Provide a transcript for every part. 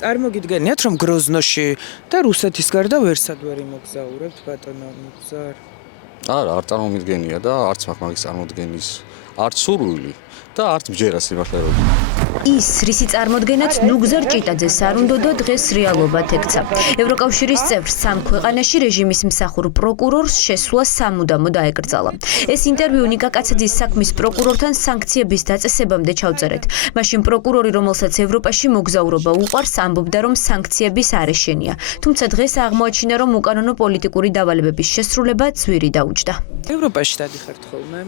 წარმოგიდგენიათ, რომ გროზნოში და რუსეთის გარდა ვერსად ვერ იმოგზაურებთ ბატონო მუხზარ? არა, არ წარმომიდგენია და არც მაქვს მაგის წარმოდგენის, არც სურვილი და არც მჯერა სიმართლე რომ. ის რისი წარმოდგენაც ნუგზარ ჭიტაძეს არ უნდა და დღეს რეალობად ექცა. ევროკავშირის წევრ სამ ქვეყანაში რეჟიმის მსახურ პროკურორს შესვლა სამუდამო დაეკრძალა. ეს ინტერვიუ ნიკა კაცაძის საქმის პროკურორთან სანქციების დაწესებამდე ჩავწერეთ. მაშინ პროკურორი, რომელსაც ევროპაში მოგზაურობა უყვარს, ამბობდა, რომ სანქციების არ ეშენია. თუმცა დღეს აღმოაჩინა, რომ უკანონო პოლიტიკური დავალებების შესრულება ძვირი დაუჯდა. ევროპაში დადიხართ ხოლმე?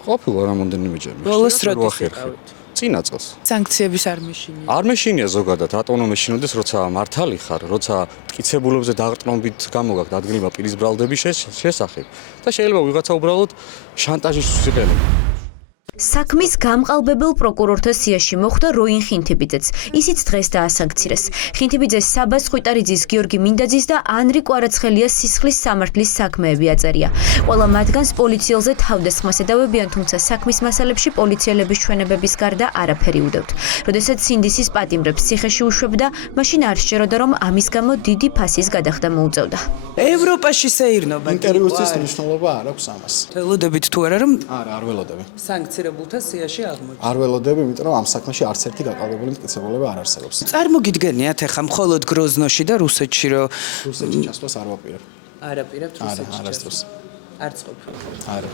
ყოფილა რამოდენიმეჯერ. ბოლოს როდის იყავით? წინა წელს. სანქციების არ მეშინია. არ მეშინია ზოგადად, რატომ მეშინოდეს, როცა მართალი ხარ, როცა მტკიცებულებზე დაღრტნობით გამოგაქვს დადგენილება პირის ბრალდების შესახებ და შეიძლება ვიღაცა უბრალოდ შანტაჟისთვის იყენებდეს. საქმის გამყალბებელ პროკურორთა სიაში მოხვდა როინ ხინთიბიძეც. ისიც დღეს დაასანქცირეს. ხინთიბიძეს საბას ხვიტარიძის, გიორგი მინდაძის და ანრი კვარაცხელიას სისხლის სამართლის საქმეები აწერია. ყველა მათგანს პოლიციელზე თავდასხმას ედავებიან, თუმცა საქმის მასალებში პოლიციელების ჩვენებების გარდა არაფერი უდევთ. როდესაც სინდისის პატიმრებს ციხეში უშვებდა, მაშინ არ სჯეროდა, რომ ამის გამო დიდი ფასის გადახდა მოუწევდა. ევროპაში სეირნობა. ინტერვიუსთვის მნიშვნელობა არ აქვს ამას. ველოდებით თუ არა რომ არ ველოდები. სანქცირებულთა სიაში აღმოჩნდა. არ ველოდები, იმიტომ რომ ამ საქმეში არც ერთი გაყალბებული მტკიცებულება არ არსებობს. წარმოგიდგენიათ ახლა მხოლოდ გროზნოში და რუსეთში რომ რუსეთში ჩასვლას არ ვაპირებ. არაპირებთ რუსეთში. არასდროს. არც ყოფილი. არა.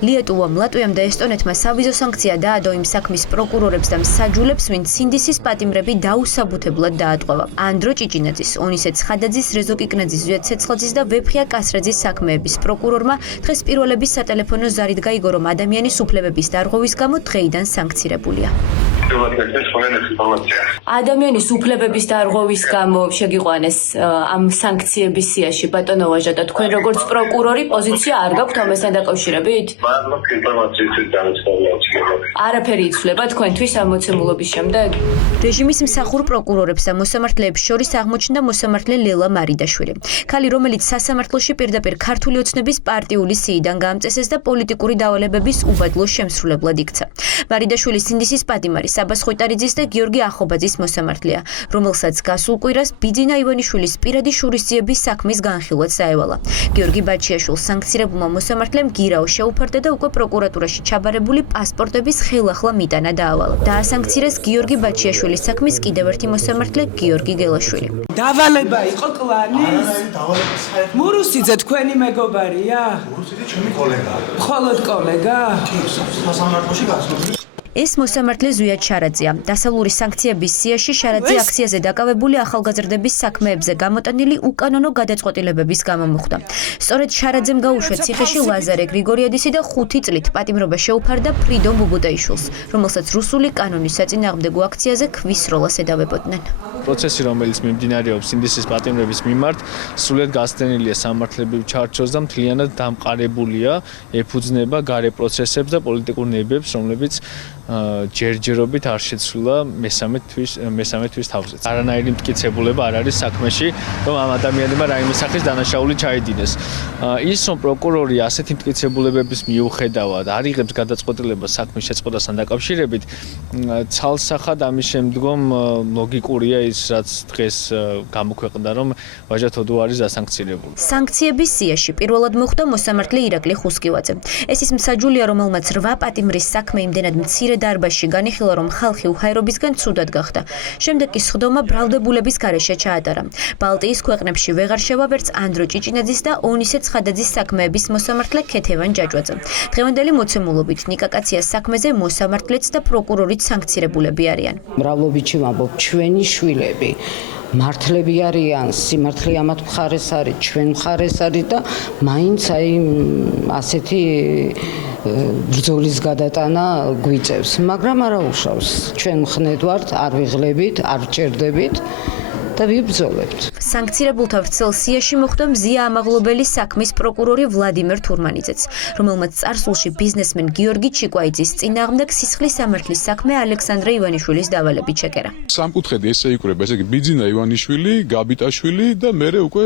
ლიეტუვამ, ლატვიამ და ესტონეთმა სავიზო სანქცია დაადო იმ საქმის პროკურორებს და მსაჯულებს, ვინც სინდისის პატიმრები დაუსაბუთებლად დაატყვევა. ანდრო ჭიჭინაძის, ონისე ცხადაძის, რეზო კიკნაძის, ზვიად ცეცხლაძის და ვეფხია კასრაძის საქმეების პროკურორმა დღეს პირველების სატელეფონო ზარით გაიგო, რომ ადამიანის უფლებების დარღვევის გამო დღეიდან სანქცირებულია. ადამიანის უფლებების დარღვევის გამო შეგიყვანეს ამ სანქციების სიაში ბატონო ვაჟა და თქვენ როგორც პროკურორი პოზიცია არ გაქვთ ამასთან დაკავშირებით? არაფერი იცვლება თქვენთვის ამოცემულობის შემდეგ? რეჟიმის მსახურ პროკურორებს და მოსამართლეებს შორის აღმოჩნდა მოსამართლე ლელა მარიდაშვილი. ქალი, რომელიც სასამართლოში პირდაპირ ქართული ოცნების პარტიული სიიდან გაამწესეს და პოლიტიკური დავალებების უბადლო შემსრულებლად იქცა. მარიდაშვილი სინდისის პატიმარი საბას ხვიტარიძის და გიორგი ახობაძის მოსამართლეა, რომელსაც გასულ კვირას ბიძინა ივანიშვილის პირადი შურისძიების საქმის განხილვაც დაევალა. გიორგი ბაჩიაშვილს სანქცირებულმა მოსამართლემ გირაო შეუფარდა და უკვე პროკურატურაში ჩაბარებული პასპორტების ხელახლა მიტანა დაავალა. დაასანქცირეს გიორგი ბაჩიაშვილის საქმის კიდევ ერთი მოსამართლე გიორგი გელაშვილი. დავალება იყო კლანის? მურუსიძე თქვენი მეგობარია? მურუსიძე ჩემი კოლეგაა. მხოლოდ კოლეგა? სასამართლოში გასული. ეს მოსამართლე ზვიად შარაძეა. დასავლური სანქციების სიაში შარაძე აქციაზე დაკავებული ახალგაზრდების საქმეებზე გამოტანილი უკანონო გადაწყვეტილებების გამო მოხვდა. სწორედ შარაძემ გაუშვა ციხეში ლაზარე გრიგორიადისი და 5 წლით პატიმრობა შეუფარდა ფრიდონ ბუბუტაიშვილს, რომელსაც რუსული კანონის საწინააღმდეგო აქციაზე ქვის როლას ედავებოდნენ. პროცესი, რომელიც მიმდინარეობს სინდისის პატიმრების მიმართ, სრულიად გასცდენილია სამართლებრივ ჩარჩოს და მთლიანად დამყარებულია, ეფუძნება გარე პროცესებს და პოლიტიკურ ნებებს, რომლებიც ჯერჯერობით არ შეცვლილა მესამე თვის თავზე. არანაირი მტკიცებულება არ არის საქმეში, რომ ამ ადამიანებმა რაიმე სახის დანაშაული ჩაიდინეს. ის რომ პროკურორი ასეთი მტკიცებულებების მიუხედავად არ იღებს გადაწყვეტილებას საქმის შეწყვეტასთან დაკავშირებით, ცალსახად ამის შემდგომ ლოგიკურია ის, რაც დღეს გამოქვეყნდა, რომ ვაჟა თოდო არის დასანქცირებული. სანქციების სიაში პირველად მოხვდა მოსამართლე ირაკლი ხუსკივაძე. ეს ის მსაჯულია, რომელმაც 8 პატიმრის საქმე იმდენად მცირე დარბაზში განიხილა, რომ ხალხი უხაერობისგან ცუდად გახდა. შემდეგ კი სხდომა ბრალდებულების გარეშე ჩაატარა. ბალტიის ქვეყნებში ვეღარ შევა ვერც ანდრო ჭიჭინაძის და ონისე ცხადაძის საქმეების მოსამართლე ქეთევან ჯაჭვაძე. დღევანდელი მოცემულობით ნიკა კაციას საქმეზე მოსამართლეც და პროკურორიც სანქცირებულები არიან. მრავლობიჩი ვამბობ, ჩვენი შვილები მართლები არიან, სიმართლე ამათ მხარეს არის, ჩვენ მხარეს არის და მაინც აი ასეთი ბრძოლის გადატანა გვიწევს, მაგრამ არა უშავს. ჩვენ მხნედ ვართ, არ ვიღლებით, არ ვჭერდებით და ვიბრძოლებთ. სანქცირებულთა ვრცელ სიაში მოხვდა მზია ამაღლობელის საქმის პროკურორი ვლადიმერ თურმანიძეც, რომელმაც წარსულში ბიზნესმენ გიორგი ჩიკვაიძის წინააღმდეგ სისხლის სამართლის საქმე ალექსანდრე ივანიშვილის დავალებით შეკერა. სამკუთხედი ესე იკვრება, ესე იგი ბიძინა ივანიშვილი, გაბიტაშვილი და მერე უკვე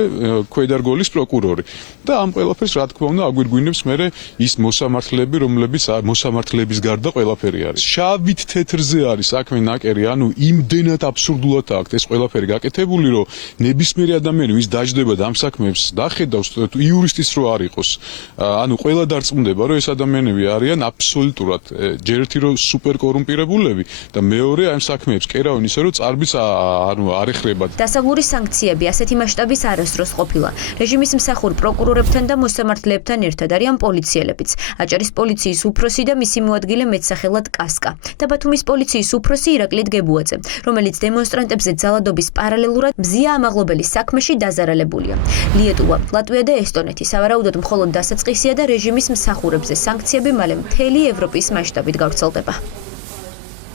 ქვედარგოლის პროკურორი. და ამ ყველაფერს რა თქმა უნდა აგვირგვინებს მერე ის მოსამართლეები, რომლებიც მოსამართლეების გარდა ყველაფერი არის. შავით თეთრზე არის საქმე ნაკერი, ანუ იმდენად აბსურდულად აქვს ეს ყველაფერი გაკეთებული, რომ ნებისმიერი ადამიანი, ვის დაждდება და ამ საქმეებს დახედავს, იურისტის რო არ იყოს, ანუ ყველა დარწმუნდება, რომ ეს ადამიანები არიან აბსოლუტურად ჯერ ერთი რომ სუპერ კორუმპირებულები და მეორე ამ საქმეებს კერავენ ისე რომ წარბიც ანუ არ ეხრება. დასავლური სანქციები ასეთი მასშტაბის არასდროს ყოფილა. რეჟიმის მსახურ პროკურორებთან და მოსამართლეებთან ერთად არიან პოლიციელებიც. აჭარის პოლიციის უფროსი და მისი მოადგილე მეტსახელად კასკა და ბათუმის პოლიციის უფროსი ირაკლი დგებუაძე, რომელიც დემონსტრანტებზე ძალადობის პარალელურად მზია ამაღლობელის საქმეში დაზარალებულია. ლიეტუვა, ლატვია და ესტონეთი სავარაუდოდ მხოლოდ დასაწყისია და რეჟიმის მსახურებზე სანქციები მალე მთელი ევროპის მასშტაბით გავრცელდება.